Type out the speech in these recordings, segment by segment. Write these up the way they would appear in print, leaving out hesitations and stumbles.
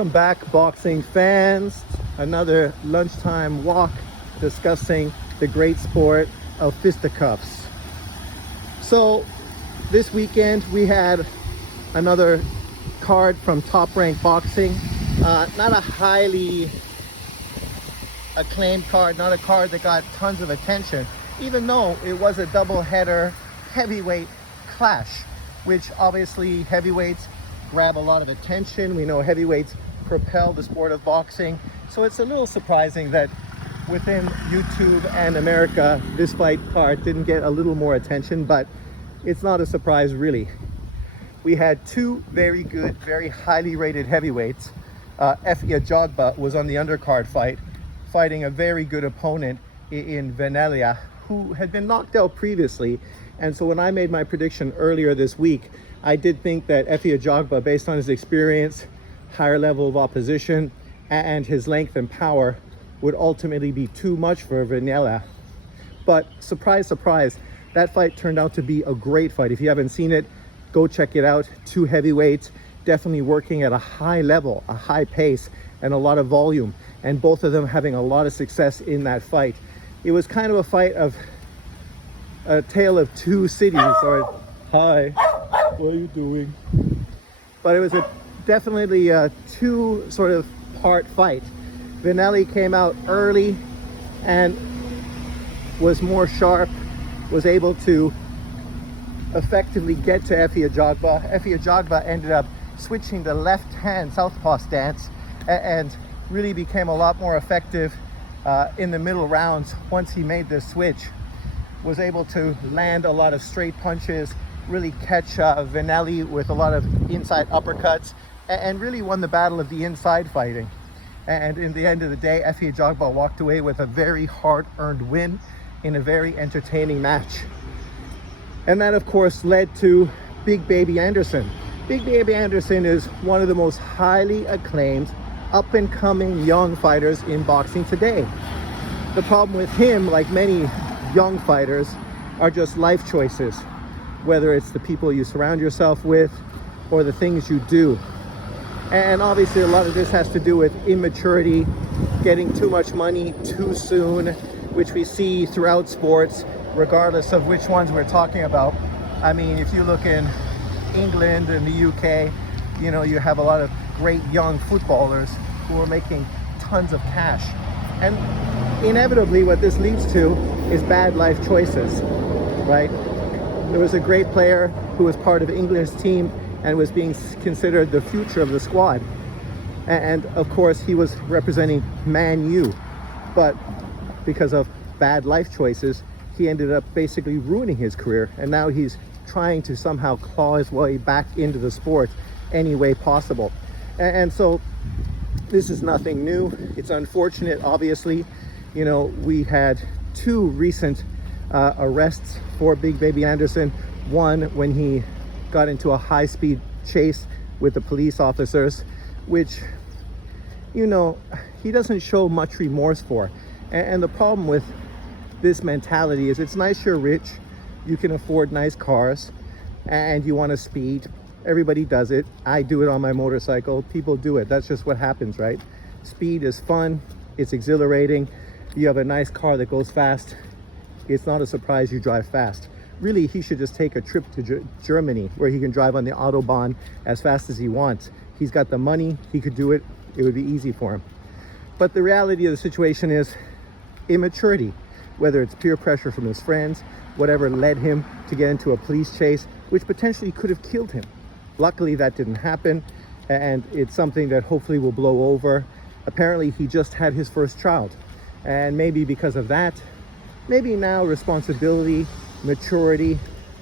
Welcome back, boxing fans. Another lunchtime walk discussing the great sport of fisticuffs. So this weekend we had another card from Top Rank Boxing. Not a highly acclaimed card, not a card that got tons of attention, even though it was a double header heavyweight clash, which obviously heavyweights grab a lot of attention. We know heavyweights propel the sport of boxing, so it's a little surprising that within YouTube and America this fight card didn't get a little more attention, but it's not a surprise really. We had two very good, very highly rated heavyweights. Efe Ajagba was on the undercard fighting a very good opponent in Venelia, who had been knocked out previously. And so when I made my prediction earlier this week, I did think that Efe Ajagba, based on his experience, higher level of opposition, and his length and power, would ultimately be too much for Venelia. But surprise, surprise, that fight turned out to be a great fight. If you haven't seen it, go check it out. Two heavyweights definitely working at a high level, a high pace, and a lot of volume, and both of them having a lot of success in that fight. It was kind of a fight of a tale of two cities. Or hi, what are you doing? But it was definitely a two sort of part fight. Venelia came out early and was more sharp, was able to effectively get to Efe Ajagba. Efe Ajagba ended up switching the left hand southpaw stance and really became a lot more effective in the middle rounds. Once he made this switch, was able to land a lot of straight punches, really catch Venelia with a lot of inside uppercuts, and really won the battle of the inside fighting. And in the end of the day, Efe Ajagba walked away with a very hard-earned win in a very entertaining match. And that, of course, led to Big Baby Anderson. Big Baby Anderson is one of the most highly acclaimed, up-and-coming young fighters in boxing today. The problem with him, like many young fighters, are just life choices, whether it's the people you surround yourself with or the things you do. And obviously a lot of this has to do with immaturity, getting too much money too soon, which we see throughout sports, regardless of which ones we're talking about. I mean, if you look in England and the UK, you know, you have a lot of great young footballers who are making tons of cash. And inevitably what this leads to is bad life choices, right? There was a great player who was part of England's team and was being considered the future of the squad. And of course he was representing Man U, but because of bad life choices, he ended up basically ruining his career. And now he's trying to somehow claw his way back into the sport any way possible. And so this is nothing new. It's unfortunate, obviously. You know, we had two recent arrests for Big Baby Anderson. One when he got into a high-speed chase with the police officers, which, you know, he doesn't show much remorse for. And the problem with this mentality is, it's nice you're rich, you can afford nice cars, and you want to speed. Everybody does it. I do it on my motorcycle. People do it. That's just what happens, right? Speed is fun. It's exhilarating. You have a nice car that goes fast. It's not a surprise you drive fast. Really, he should just take a trip to Germany, where he can drive on the Autobahn as fast as he wants. He's got the money. He could do it. It would be easy for him. But the reality of the situation is immaturity, whether it's peer pressure from his friends, whatever led him to get into a police chase, which potentially could have killed him. Luckily, that didn't happen, and it's something that hopefully will blow over. Apparently, he just had his first child, and maybe because of that, maybe now responsibility, maturity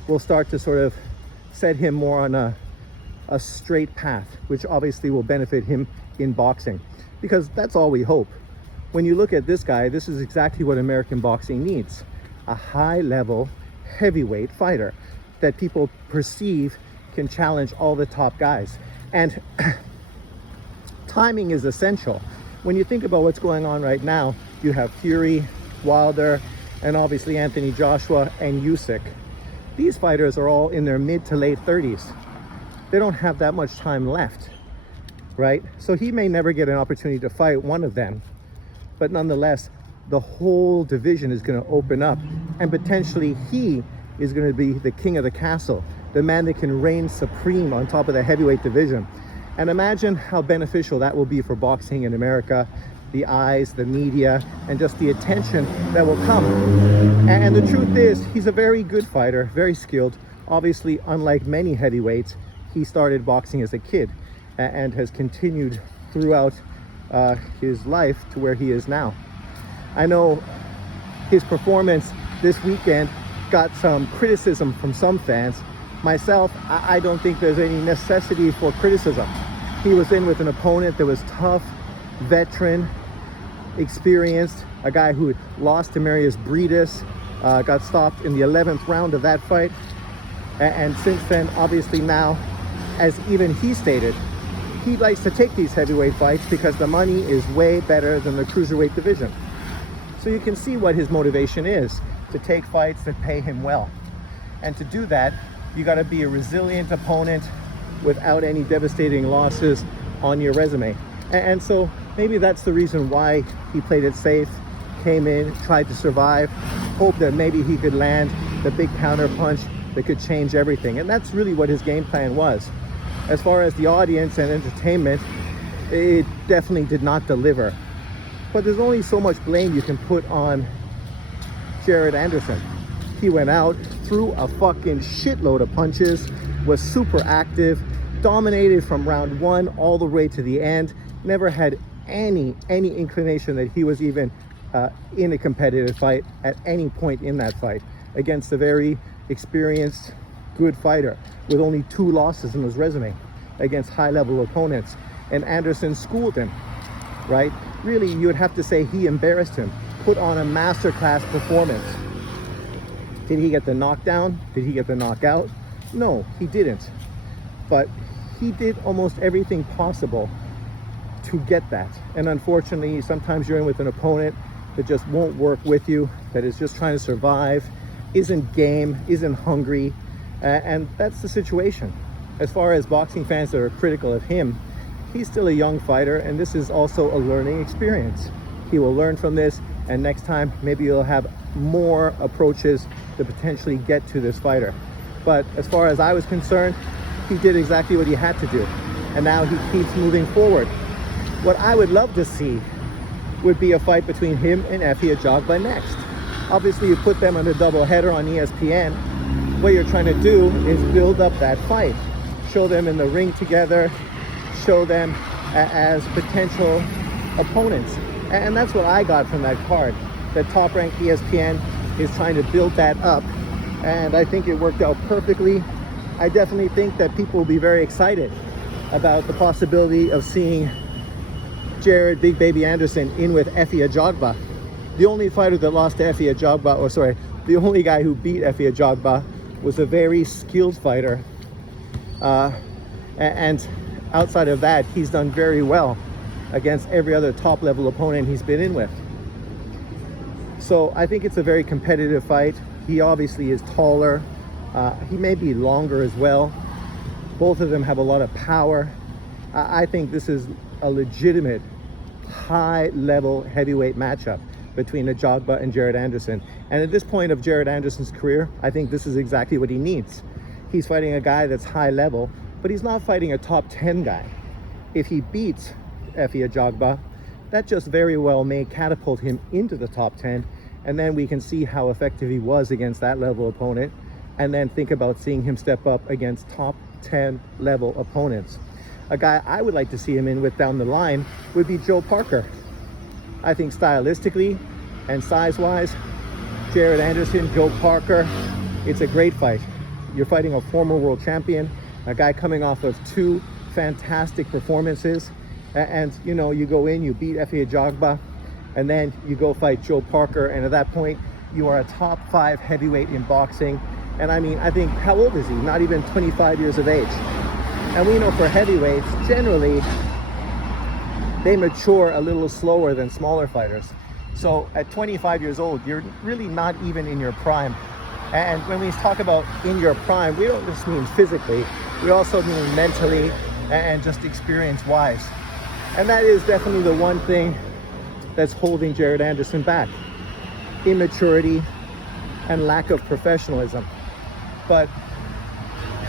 will start to sort of set him more on a straight path, which obviously will benefit him in boxing, because that's all we hope. When you look at this guy, this is exactly what American boxing needs: a high-level heavyweight fighter that people perceive can challenge all the top guys. And timing is essential. When you think about what's going on right now, you have Fury, Wilder, and obviously Anthony Joshua and Usyk. These fighters are all in their mid to late 30s. They don't have that much time left. right? So he may never get an opportunity to fight one of them, but nonetheless, the whole division is going to open up, and potentially he is going to be the king of the castle, the man that can reign supreme on top of the heavyweight division. And imagine how beneficial that will be for boxing in America, the eyes, the media, and just the attention that will come. And the truth is, he's a very good fighter, very skilled. Obviously, unlike many heavyweights, he started boxing as a kid and has continued throughout his life to where he is now. I know his performance this weekend got some criticism from some fans. Myself, I don't think there's any necessity for criticism. He was in with an opponent that was tough, veteran, experienced, a guy who had lost to Marius Briedis, got stopped in the 11th round of that fight. And since then, obviously now, as even he stated, he likes to take these heavyweight fights because the money is way better than the cruiserweight division. So you can see what his motivation is, to take fights that pay him well. And to do that, you got to be a resilient opponent without any devastating losses on your resume. And so maybe that's the reason why he played it safe, came in, tried to survive, hoped that maybe he could land the big counter punch that could change everything. And that's really what his game plan was. As far as the audience and entertainment, it definitely did not deliver. But there's only so much blame you can put on Jared Anderson. He went out, threw a fucking shitload of punches, was super active, dominated from round one all the way to the end, never had any inclination that he was even in a competitive fight at any point in that fight against a very experienced, good fighter with only 2 losses in his resume against high-level opponents. And Anderson schooled him, right? Really, you would have to say he embarrassed him, put on a masterclass performance. Did he get the knockdown? Did he get the knockout? No, he didn't. But he did almost everything possible to get that. And unfortunately, sometimes you're in with an opponent that just won't work with you, that is just trying to survive, isn't game, isn't hungry, and that's the situation. As far as boxing fans that are critical of him, he's still a young fighter, and this is also a learning experience. He will learn from this, and next time maybe he'll have more approaches to potentially get to this fighter. But as far as I was concerned, he did exactly what he had to do, and now he keeps moving forward. What I would love to see would be a fight between him and Efe Ajagba next. Obviously, you put them on a double header on ESPN. What you're trying to do is build up that fight, show them in the ring together, show them as potential opponents. And that's what I got from that card. The Top Rank ESPN is trying to build that up, and I think it worked out perfectly. I definitely think that people will be very excited about the possibility of seeing Jared Big Baby Anderson in with Efe Ajagba. The only fighter that lost to Efe Ajagba, the only guy who beat Efe Ajagba was a very skilled fighter. And outside of that, he's done very well against every other top level opponent he's been in with. So I think it's a very competitive fight. He obviously is taller. He may be longer as well. Both of them have a lot of power. I think this is a legitimate high-level heavyweight matchup between Ajagba and Jared Anderson. And at this point of Jared Anderson's career, I think this is exactly what he needs. He's fighting a guy that's high level, but he's not fighting a top 10 guy. If he beats Efe Ajagba, that just very well may catapult him into the top 10, and then we can see how effective he was against that level opponent, and then think about seeing him step up against top 10 level opponents. A guy I would like to see him in with down the line would be Joe Parker. I think stylistically and size-wise, Jared Anderson, Joe Parker, it's a great fight. You're fighting a former world champion, a guy coming off of 2 fantastic performances, and you know, you go in, you beat Efe Ajagba, and then you go fight Joe Parker, and at that point, you are a top 5 heavyweight in boxing. And I mean, I think, how old is he? Not even 25 years of age. And we know for heavyweights, generally, they mature a little slower than smaller fighters. So at 25 years old, you're really not even in your prime. And when we talk about in your prime, we don't just mean physically, we also mean mentally, and just experience-wise. And that is definitely the one thing that's holding Jared Anderson back. Immaturity and lack of professionalism. But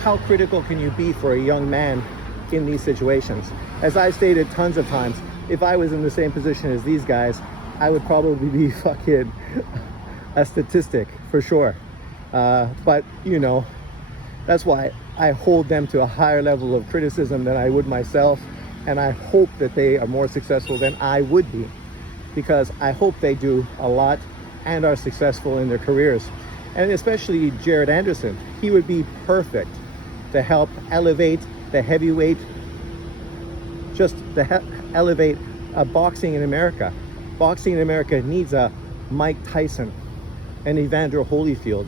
how critical can you be for a young man in these situations? As I stated tons of times, if I was in the same position as these guys, I would probably be fucking a statistic for sure. But you know, that's why I hold them to a higher level of criticism than I would myself. And I hope that they are more successful than I would be, because I hope they do a lot and are successful in their careers. And especially Jared Anderson, he would be perfect to help elevate the heavyweight, just to elevate boxing in America. Boxing in America needs a Mike Tyson, an Evander Holyfield,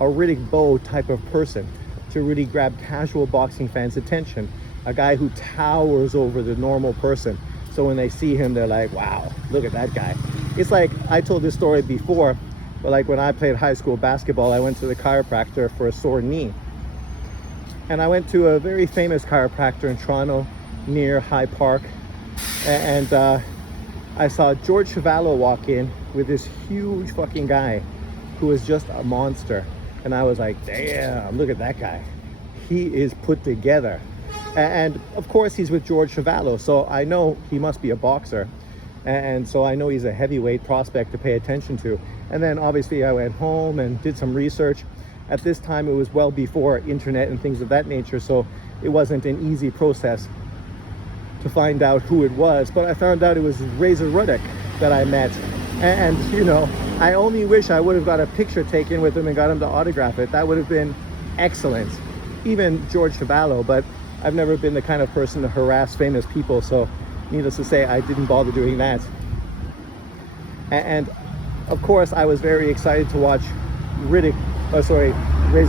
a Riddick Bowe type of person to really grab casual boxing fans' attention. A guy who towers over the normal person. So when they see him, they're like, wow, look at that guy. It's like, I told this story before, but like when I played high school basketball, I went to the chiropractor for a sore knee. And I went to a very famous chiropractor in Toronto near High Park. And I saw George Chuvalo walk in with this huge fucking guy who was just a monster. And I was like, damn, look at that guy. He is put together. And of course he's with George Chuvalo, so I know he must be a boxer. And so I know he's a heavyweight prospect to pay attention to. And then obviously I went home and did some research. At this time it was well before internet and things of that nature, so it wasn't an easy process to find out who it was. But I found out it was Razor Ruddock that I met. And you know, I only wish I would have got a picture taken with him and got him to autograph it. That would have been excellent. Even George Chuvalo, but I've never been the kind of person to harass famous people, so needless to say, I didn't bother doing that. And of course, I was very excited to watch Razor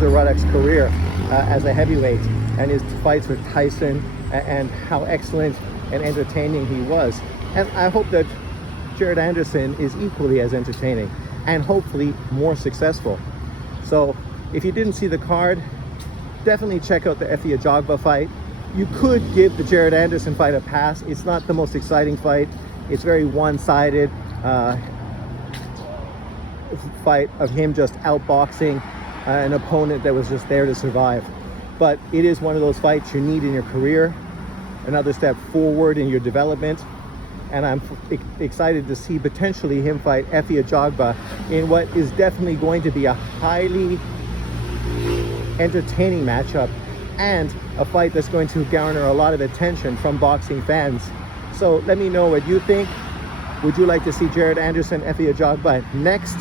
Ruddock's career as a heavyweight and his fights with Tyson and how excellent and entertaining he was. And I hope that Jared Anderson is equally as entertaining and hopefully more successful. So if you didn't see the card, definitely check out the Efe Ajagba fight. You could give the Jared Anderson fight a pass. It's not the most exciting fight. It's very one-sided fight of him just outboxing an opponent that was just there to survive. But it is one of those fights you need in your career, another step forward in your development. And I'm excited to see potentially him fight Efe Ajagba in what is definitely going to be a highly entertaining matchup and a fight that's going to garner a lot of attention from boxing fans. So let me know what you think. Would you like to see Jared Anderson, Efe Ajagba next?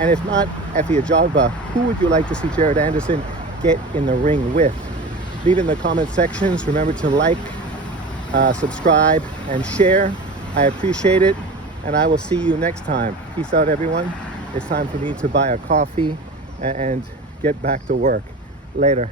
And if not Efe Ajagba, who would you like to see Jared Anderson get in the ring with? Leave in the comment sections. Remember to like, subscribe, and share. I appreciate it, and I will see you next time. Peace out, everyone. It's time for me to buy a coffee and get back to work. Later.